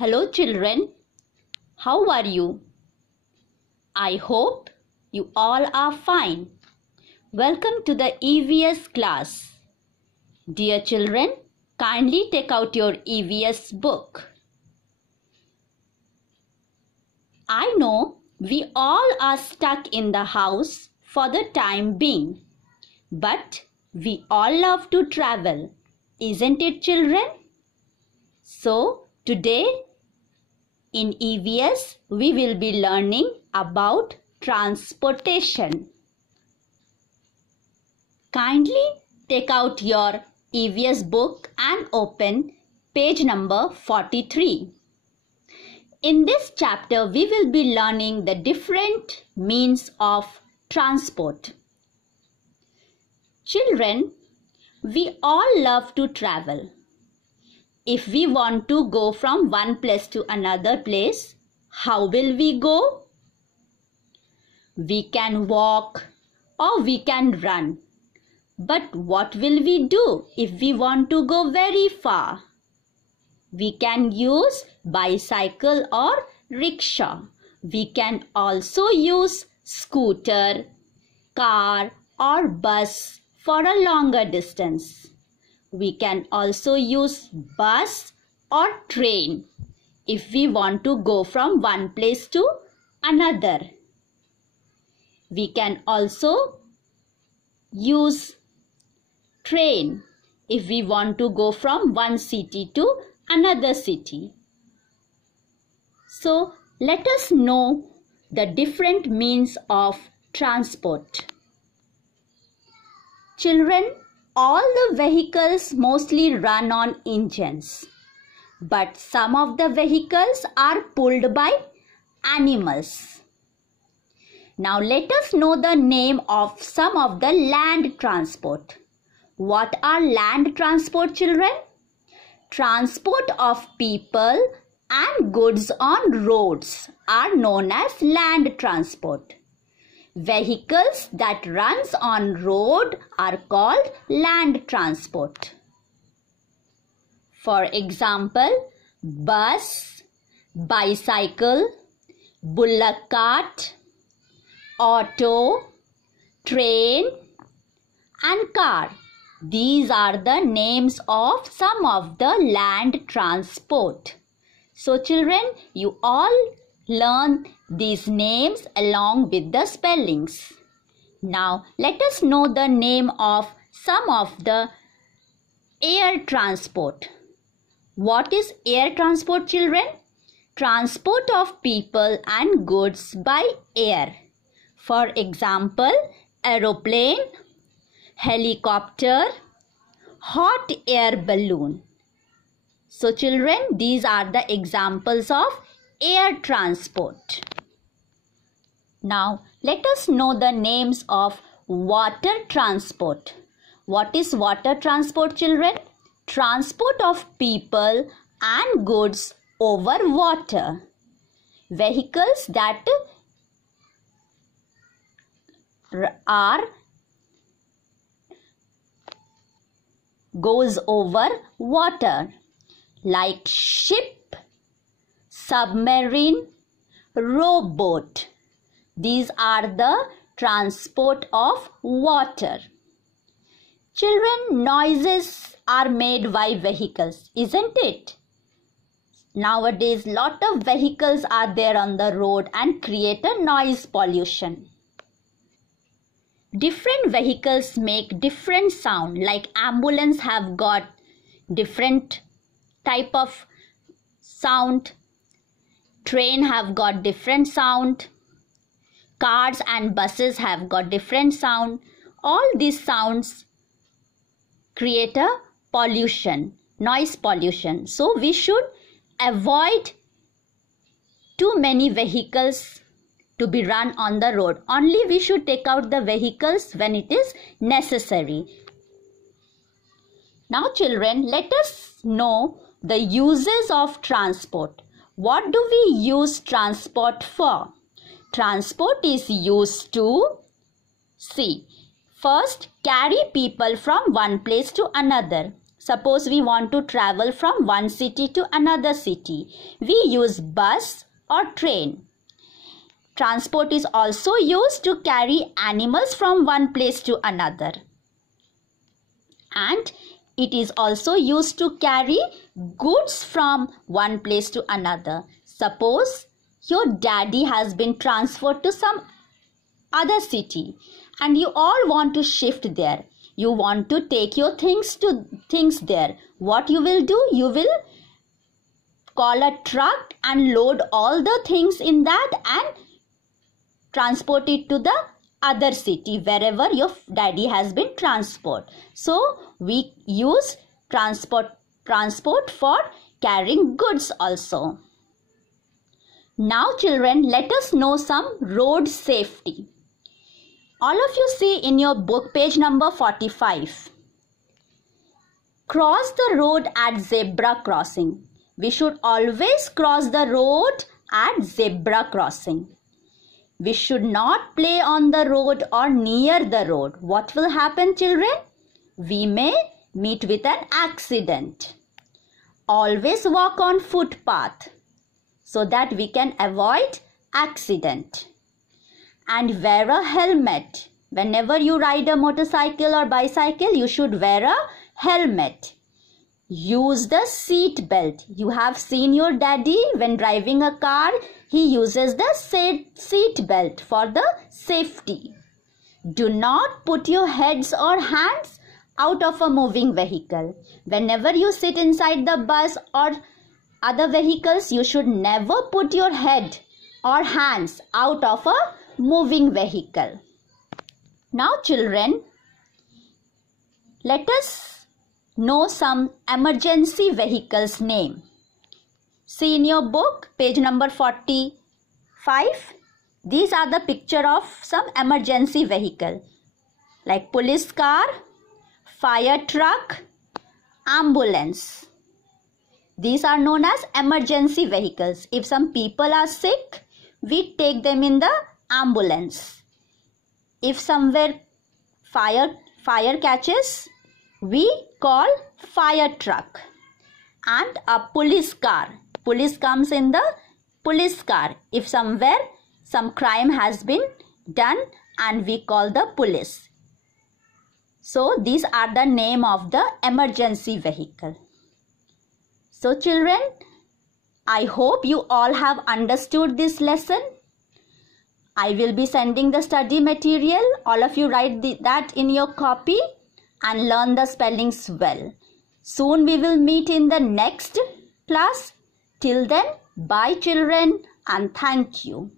Hello children, how are you? I hope you all are fine. Welcome to the EVS class. Dear children, kindly take out your EVS book. I know we all are stuck in the house for the time being, but we all love to travel, isn't it children? So today in EVS, we will be learning about transportation. Kindly take out your EVS book and open page number 43. In this chapter, we will be learning the different means of transport. Children, we all love to travel. If we want to go from one place to another place, how will we go? We can walk or we can run. But what will we do if we want to go very far? We can use bicycle or rickshaw. We can also use scooter, car or bus for a longer distance. We can also use bus or train if we want to go from one place to another. We can also use train if we want to go from one city to another city. So let us know the different means of transport. Children, all the vehicles mostly run on engines, but some of the vehicles are pulled by animals. Now let us know the name of some of the land transport. What are land transport, children? Transport of people and goods on roads are known as land transport. Vehicles that runs on road are called land transport. For example, bus, bicycle, bullock cart, auto, train and car. These are the names of some of the land transport. So children, you all learn these names along with the spellings. Now let us know the name of some of the air transport. What is air transport, children? Transport of people and goods by air. For example, aeroplane, helicopter, hot air balloon. So children, these are the examples of air transport. Now let us know the names of water transport. What is water transport, children? Transport of people and goods over water. Vehicles that goes over water, like ship, submarine, rowboat. These are the transport of water. Children, noises are made by vehicles, isn't it? Nowadays, lot of vehicles are there on the road and create a noise pollution. Different vehicles make different sound, like ambulance have got different type of sound, train have got different sound, cars and buses have got different sound. All these sounds create a pollution, noise pollution. So we should avoid too many vehicles to be run on the road. Only we should take out the vehicles when it is necessary. Now children, let us know the uses of transport. What do we use transport for? Transport is used to see. First, carry people from one place to another. Suppose we want to travel from one city to another city. We use bus or train. Transport is also used to carry animals from one place to another. And it is also used to carry goods from one place to another. Suppose your daddy has been transferred to some other city and you all want to shift there. You want to take your things there. What you will do? You will call a truck and load all the things in that and transport it to the other city wherever your daddy has been transferred. So we use transport for carrying goods also. Now children, let us know some road safety. All of you see in your book page number 45. Cross the road at zebra crossing. We should always cross the road at zebra crossing. We should not play on the road or near the road. What will happen, children? We may meet with an accident. Always walk on footpath so that we can avoid accident. And wear a helmet. Whenever you ride a motorcycle or bicycle, you should wear a helmet. Use the seat belt. You have seen your daddy when driving a car, he uses the seat belt for the safety. Do not put your heads or hands out of a moving vehicle. Whenever you sit inside the bus or other vehicles, you should never put your head or hands out of a moving vehicle. Now children, let us know some emergency vehicles name. See in your book page number 45. These are the picture of some emergency vehicle like police car, fire truck, ambulance. These are known as emergency vehicles. If some people are sick, we take them in the ambulance. If somewhere fire catches, we call fire truck. And a police car. Police comes in the police car. If somewhere some crime has been done and we call the police. So these are the name of the emergency vehicle. So children, I hope you all have understood this lesson. I will be sending the study material. All of you write that in your copy and learn the spellings well. Soon we will meet in the next class. Till then, bye children and thank you.